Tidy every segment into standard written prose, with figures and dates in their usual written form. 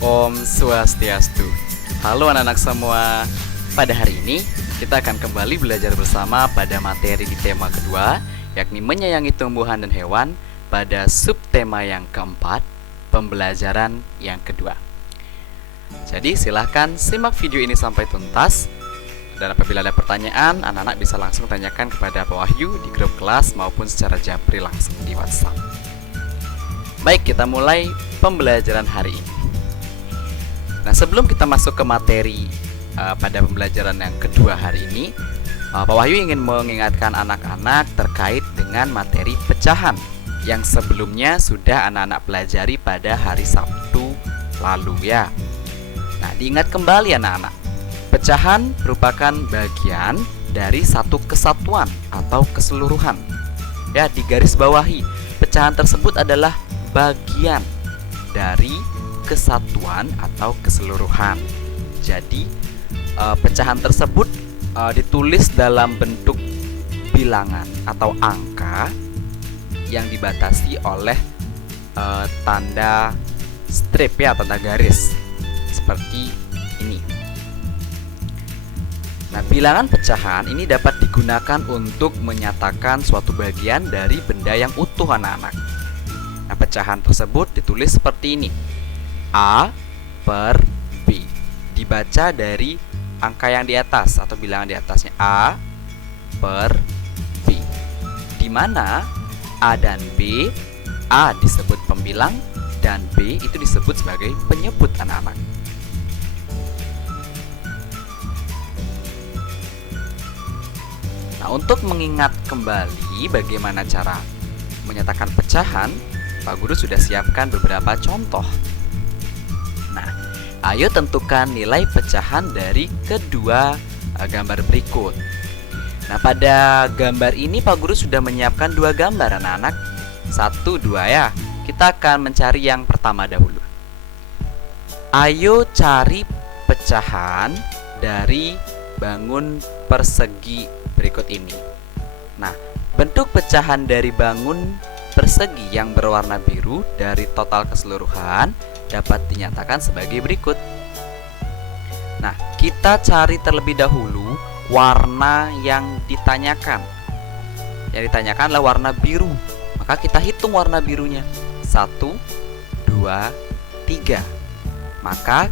Om Swastiastu. Halo anak-anak semua. Pada hari ini kita akan kembali belajar bersama pada materi di tema kedua, yakni menyayangi tumbuhan dan hewan, pada subtema yang keempat, pembelajaran yang kedua. Jadi silahkan simak video ini sampai tuntas. Dan apabila ada pertanyaan, anak-anak bisa langsung tanyakan kepada Pak Wahyu di grup kelas maupun secara japri langsung di WhatsApp. Baik, kita mulai pembelajaran hari ini. Nah, sebelum kita masuk ke materi pada pembelajaran yang kedua hari ini, Pak Wahyu ingin mengingatkan anak-anak terkait dengan materi pecahan yang sebelumnya sudah anak-anak pelajari pada hari Sabtu lalu ya. Nah, diingat kembali anak-anak, pecahan merupakan bagian dari satu kesatuan atau keseluruhan. Ya, digarisbawahi, pecahan tersebut adalah bagian dari kesatuan atau keseluruhan. Jadi pecahan tersebut ditulis dalam bentuk bilangan atau angka yang dibatasi oleh tanda strip ya, tanda garis seperti ini. Nah, bilangan pecahan ini dapat digunakan untuk menyatakan suatu bagian dari benda yang utuh anak-anak. Nah, pecahan tersebut ditulis seperti ini: A per B. Dibaca dari angka yang di atas atau bilangan di atasnya, A per B, di mana A dan B, A disebut pembilang dan B itu disebut sebagai penyebut anak-anak. Nah, untuk mengingat kembali bagaimana cara menyatakan pecahan, Pak Guru sudah siapkan beberapa contoh. Nah, ayo tentukan nilai pecahan dari kedua gambar berikut. Nah, pada gambar ini Pak Guru sudah menyiapkan dua gambar anak-anak. 1, 2 ya. Kita akan mencari yang pertama dahulu. Ayo cari pecahan dari bangun persegi berikut ini. Nah, bentuk pecahan dari bangun persegi yang berwarna biru dari total keseluruhan dapat dinyatakan sebagai berikut. Nah, kita cari terlebih dahulu warna yang ditanyakan. Yang ditanyakan adalah warna biru. Maka kita hitung warna birunya. 1, 2, 3. Maka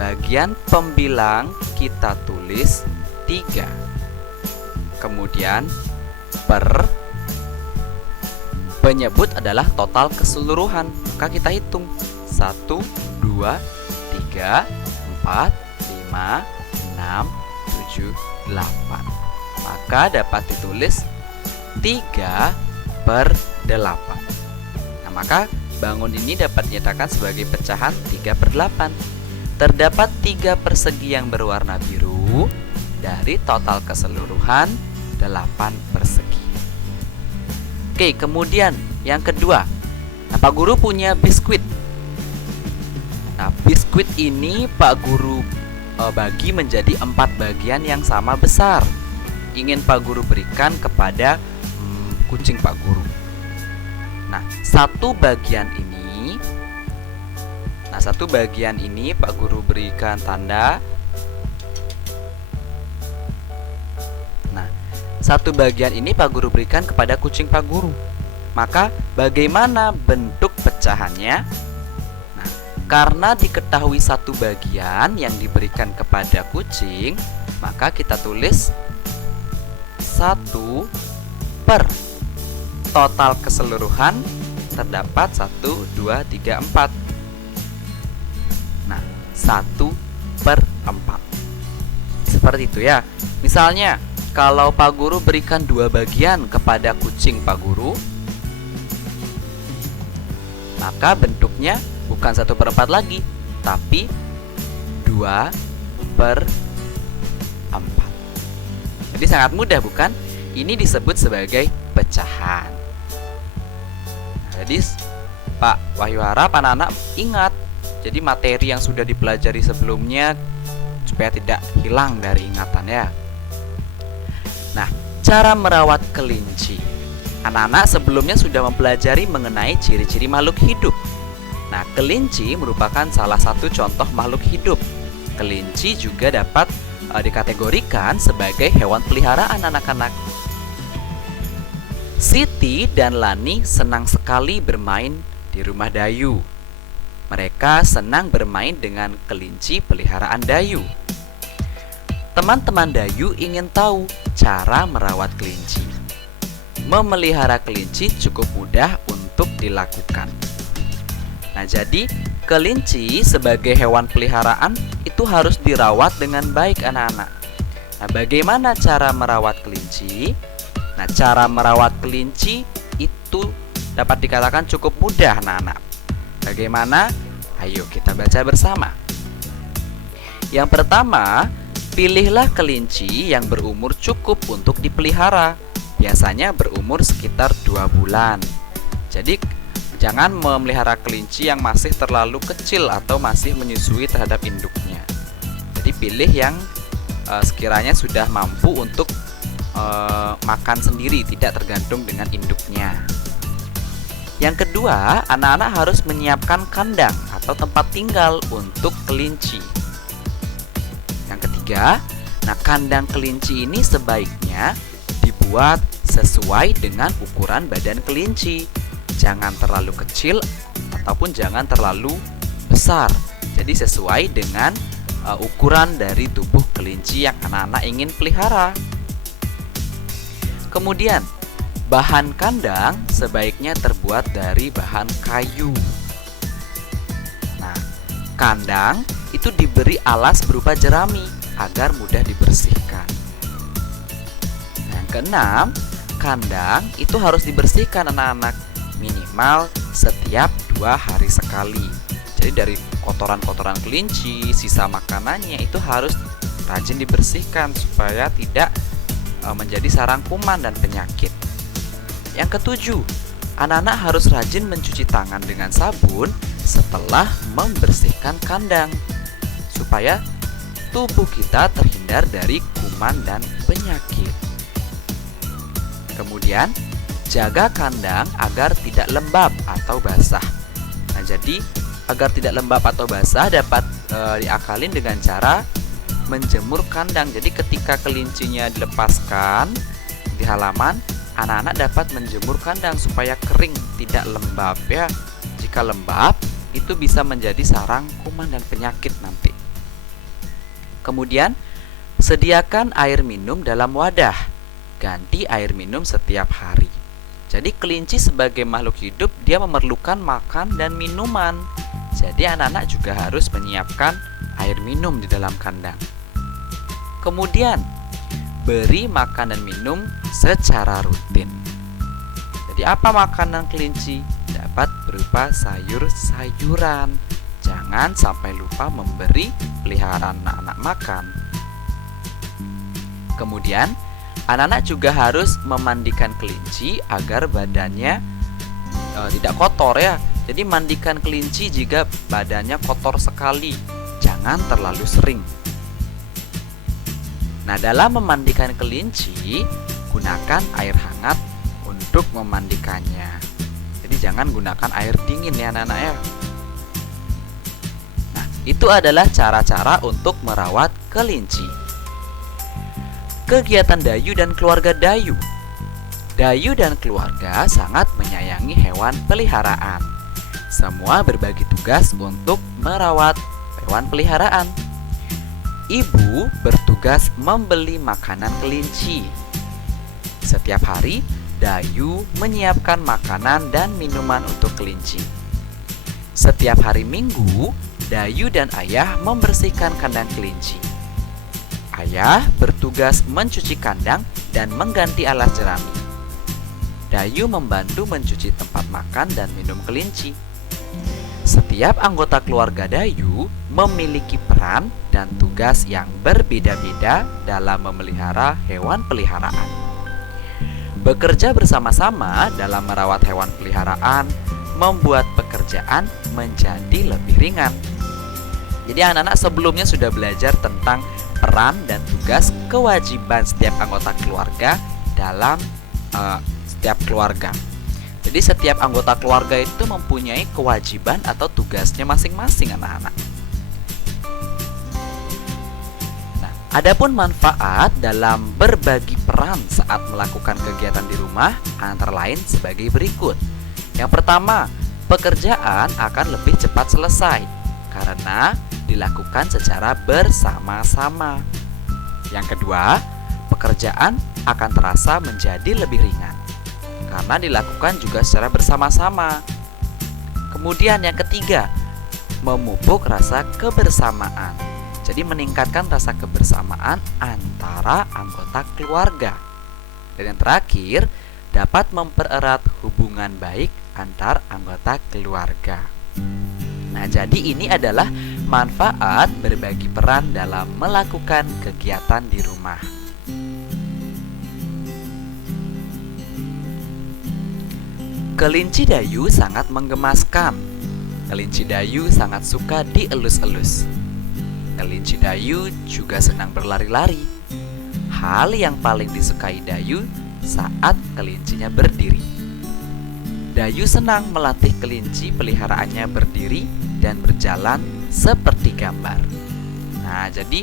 bagian pembilang kita tulis 3. Kemudian per penyebut adalah total keseluruhan. Maka kita hitung 1, 2, 3, 4, 5, 6, 7, 8. Maka dapat ditulis 3 per 8. Nah, maka bangun ini dapat dinyatakan sebagai pecahan 3 per 8. Terdapat 3 persegi yang berwarna biru dari total keseluruhan 8 persegi. Oke, kemudian yang kedua. Nah, Pak Guru punya biskuit. Nah, biskuit ini Pak Guru bagi menjadi 4 bagian yang sama besar. Ingin Pak Guru berikan kepada kucing Pak Guru. Nah, satu bagian ini Pak Guru berikan tanda. Nah, satu bagian ini Pak Guru berikan kepada kucing Pak Guru. Maka bagaimana bentuk pecahannya? Karena diketahui satu bagian yang diberikan kepada kucing, maka kita tulis 1 per total keseluruhan terdapat 1, 2, 3, 4. Nah, 1 per 4. Seperti itu ya. Misalnya, kalau Pak Guru berikan 2 bagian kepada kucing Pak Guru, maka bentuknya bukan 1 per 4 lagi, tapi 2 per 4. Jadi sangat mudah bukan? Ini disebut sebagai pecahan. Nah, jadi Pak Wahyu harap anak-anak ingat. Jadi materi yang sudah dipelajari sebelumnya supaya tidak hilang dari ingatan ya. Nah, cara merawat kelinci. Anak-anak sebelumnya sudah mempelajari mengenai ciri-ciri makhluk hidup. Nah, kelinci merupakan salah satu contoh makhluk hidup. Kelinci juga dapat dikategorikan sebagai hewan peliharaan anak-anak. Siti dan Lani senang sekali bermain di rumah Dayu. Mereka senang bermain dengan kelinci peliharaan Dayu. Teman-teman Dayu ingin tahu cara merawat kelinci. Memelihara kelinci cukup mudah untuk dilakukan. Nah, jadi kelinci sebagai hewan peliharaan itu harus dirawat dengan baik anak-anak. Nah, bagaimana cara merawat kelinci? Nah, cara merawat kelinci itu dapat dikatakan cukup mudah anak-anak. Bagaimana? Ayo kita baca bersama. Yang pertama, pilihlah kelinci yang berumur cukup untuk dipelihara. Biasanya berumur sekitar 2 bulan. Jadi jangan memelihara kelinci yang masih terlalu kecil atau masih menyusui terhadap induknya. Jadi pilih yang sekiranya sudah mampu untuk makan sendiri, tidak tergantung dengan induknya. Yang kedua, anak-anak harus menyiapkan kandang atau tempat tinggal untuk kelinci. Yang ketiga, kandang kelinci ini sebaiknya dibuat sesuai dengan ukuran badan kelinci. Jangan terlalu kecil ataupun jangan terlalu besar. Jadi sesuai dengan ukuran dari tubuh kelinci yang anak-anak ingin pelihara. Kemudian, bahan kandang sebaiknya terbuat dari bahan kayu. Nah, kandang itu diberi alas berupa jerami agar mudah dibersihkan. Yang keenam, kandang itu harus dibersihkan anak-anak minimal setiap 2 hari sekali. Jadi dari kotoran-kotoran kelinci, sisa makanannya itu harus rajin dibersihkan supaya tidak menjadi sarang kuman dan penyakit. Yang ketujuh, anak-anak harus rajin mencuci tangan dengan sabun setelah membersihkan kandang supaya tubuh kita terhindar dari kuman dan penyakit. Kemudian, jaga kandang agar tidak lembab atau basah. Nah, jadi agar tidak lembab atau basah dapat diakalin dengan cara menjemur kandang. Jadi ketika kelincinya dilepaskan di halaman, anak-anak dapat menjemur kandang supaya kering, tidak lembab ya. Jika lembab, itu bisa menjadi sarang kuman dan penyakit nanti. Kemudian, sediakan air minum dalam wadah. Ganti air minum setiap hari. Jadi kelinci sebagai makhluk hidup, dia memerlukan makan dan minuman. Jadi anak-anak juga harus menyiapkan air minum di dalam kandang. Kemudian, beri makan dan minum secara rutin. Jadi apa makanan kelinci? Dapat berupa sayur-sayuran. Jangan sampai lupa memberi peliharaan anak-anak makan. Kemudian, anak-anak juga harus memandikan kelinci agar badannya tidak kotor ya. Jadi mandikan kelinci jika badannya kotor sekali. Jangan terlalu sering. Nah, dalam memandikan kelinci, gunakan air hangat untuk memandikannya. Jadi jangan gunakan air dingin ya anak-anak ya. Nah, itu adalah cara-cara untuk merawat kelinci. Kegiatan Dayu dan keluarga Dayu. Dayu dan keluarga sangat menyayangi hewan peliharaan. Semua berbagi tugas untuk merawat hewan peliharaan. Ibu bertugas membeli makanan kelinci. Setiap hari, Dayu menyiapkan makanan dan minuman untuk kelinci. Setiap hari Minggu, Dayu dan ayah membersihkan kandang kelinci. Ayah bertugas mencuci kandang dan mengganti alas jerami. Dayu membantu mencuci tempat makan dan minum kelinci. Setiap anggota keluarga Dayu memiliki peran dan tugas yang berbeda-beda dalam memelihara hewan peliharaan. Bekerja bersama-sama dalam merawat hewan peliharaan membuat pekerjaan menjadi lebih ringan. Jadi anak-anak sebelumnya sudah belajar tentang peran dan tugas kewajiban setiap anggota keluarga dalam setiap keluarga. Jadi setiap anggota keluarga itu mempunyai kewajiban atau tugasnya masing-masing anak-anak. Nah, adapun manfaat dalam berbagi peran saat melakukan kegiatan di rumah antara lain sebagai berikut. Yang pertama, pekerjaan akan lebih cepat selesai karena dilakukan secara bersama-sama. Yang kedua, pekerjaan akan terasa menjadi lebih ringan karena dilakukan juga secara bersama-sama. Kemudian yang ketiga, memupuk rasa kebersamaan. Jadi meningkatkan rasa kebersamaan antara anggota keluarga. Dan yang terakhir, dapat mempererat hubungan baik antar anggota keluarga. Nah, jadi ini adalah manfaat berbagi peran dalam melakukan kegiatan di rumah. Kelinci Dayu sangat menggemaskan. Kelinci Dayu sangat suka dielus-elus. Kelinci Dayu juga senang berlari-lari. Hal yang paling disukai Dayu saat kelincinya berdiri. Dayu senang melatih kelinci peliharaannya berdiri dan berjalan seperti gambar. Nah, jadi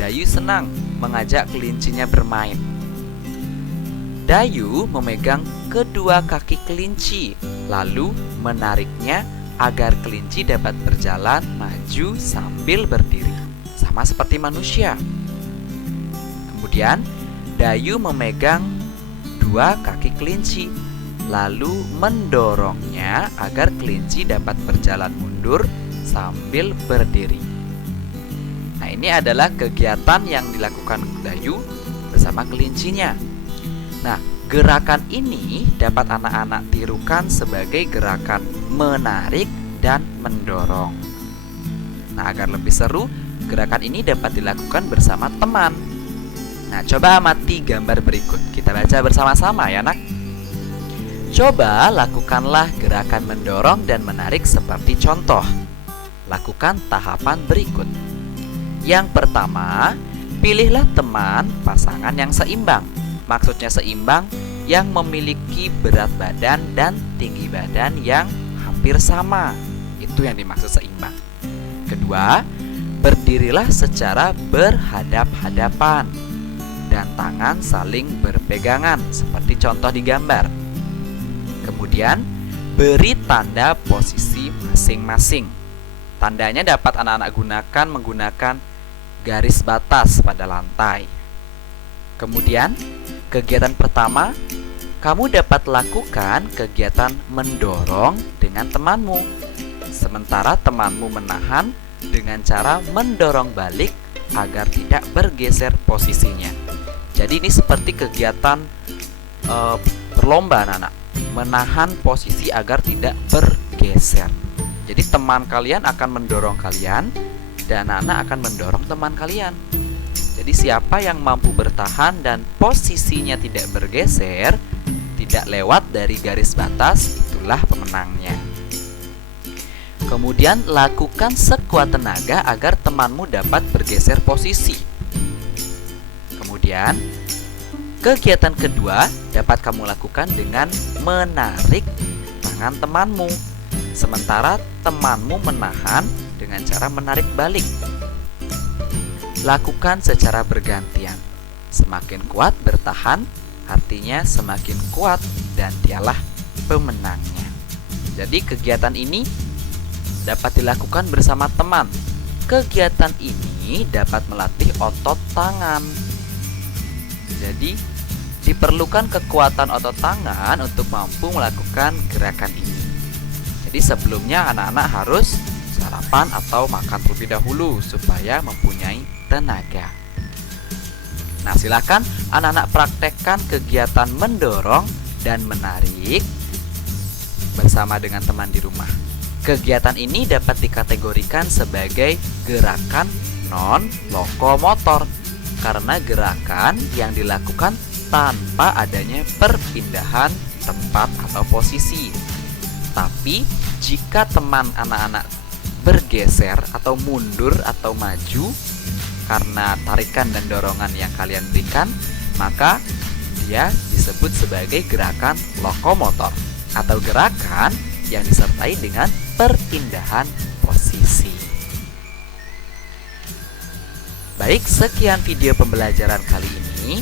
Dayu senang mengajak kelincinya bermain. Dayu memegang kedua kaki kelinci, lalu menariknya agar kelinci dapat berjalan maju sambil berdiri, sama seperti manusia. Kemudian, Dayu memegang dua kaki kelinci, lalu mendorongnya agar kelinci dapat berjalan mundur sambil berdiri. Nah, ini adalah kegiatan yang dilakukan Dayu bersama kelincinya. Nah, gerakan ini dapat anak-anak tirukan sebagai gerakan menarik dan mendorong. Nah, agar lebih seru, gerakan ini dapat dilakukan bersama teman. Nah, coba amati gambar berikut. Kita baca bersama-sama ya, Nak. Coba lakukanlah gerakan mendorong dan menarik seperti contoh. Lakukan tahapan berikut. Yang pertama, pilihlah teman pasangan yang seimbang. Maksudnya seimbang yang memiliki berat badan dan tinggi badan yang hampir sama. Itu yang dimaksud seimbang. Kedua, berdirilah secara berhadap-hadapan dan tangan saling berpegangan seperti contoh di gambar. Kemudian, beri tanda posisi masing-masing. Tandanya dapat anak-anak gunakan menggunakan garis batas pada lantai. Kemudian, kegiatan pertama, kamu dapat lakukan kegiatan mendorong dengan temanmu. Sementara temanmu menahan dengan cara mendorong balik agar tidak bergeser posisinya. Jadi ini seperti kegiatan berlomba anak-anak, menahan posisi agar tidak bergeser. Jadi teman kalian akan mendorong kalian dan anak-anak akan mendorong teman kalian. Jadi siapa yang mampu bertahan dan posisinya tidak bergeser, tidak lewat dari garis batas, itulah pemenangnya. Kemudian lakukan sekuat tenaga agar temanmu dapat bergeser posisi. Kemudian kegiatan kedua dapat kamu lakukan dengan menarik tangan temanmu, sementara temanmu menahan dengan cara menarik balik. Lakukan secara bergantian. Semakin kuat bertahan, artinya semakin kuat dan dialah pemenangnya. Jadi kegiatan ini dapat dilakukan bersama teman. Kegiatan ini dapat melatih otot tangan. Jadi diperlukan kekuatan otot tangan untuk mampu melakukan gerakan ini. Jadi sebelumnya anak-anak harus sarapan atau makan terlebih dahulu supaya mempunyai tenaga. Nah, silakan anak-anak praktekkan kegiatan mendorong dan menarik bersama dengan teman di rumah. Kegiatan ini dapat dikategorikan sebagai gerakan non-lokomotor karena gerakan yang dilakukan tanpa adanya perpindahan tempat atau posisi. Tapi jika teman anak-anak bergeser atau mundur atau maju karena tarikan dan dorongan yang kalian berikan, maka dia disebut sebagai gerakan lokomotor. atau gerakan yang disertai dengan perpindahan posisi. Baik, sekian video pembelajaran kali ini.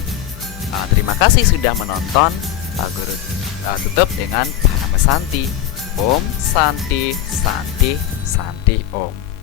Terima kasih sudah menonton. Pak Guru tutup dengan Parama Santi. Om Santi Santi Santi Om.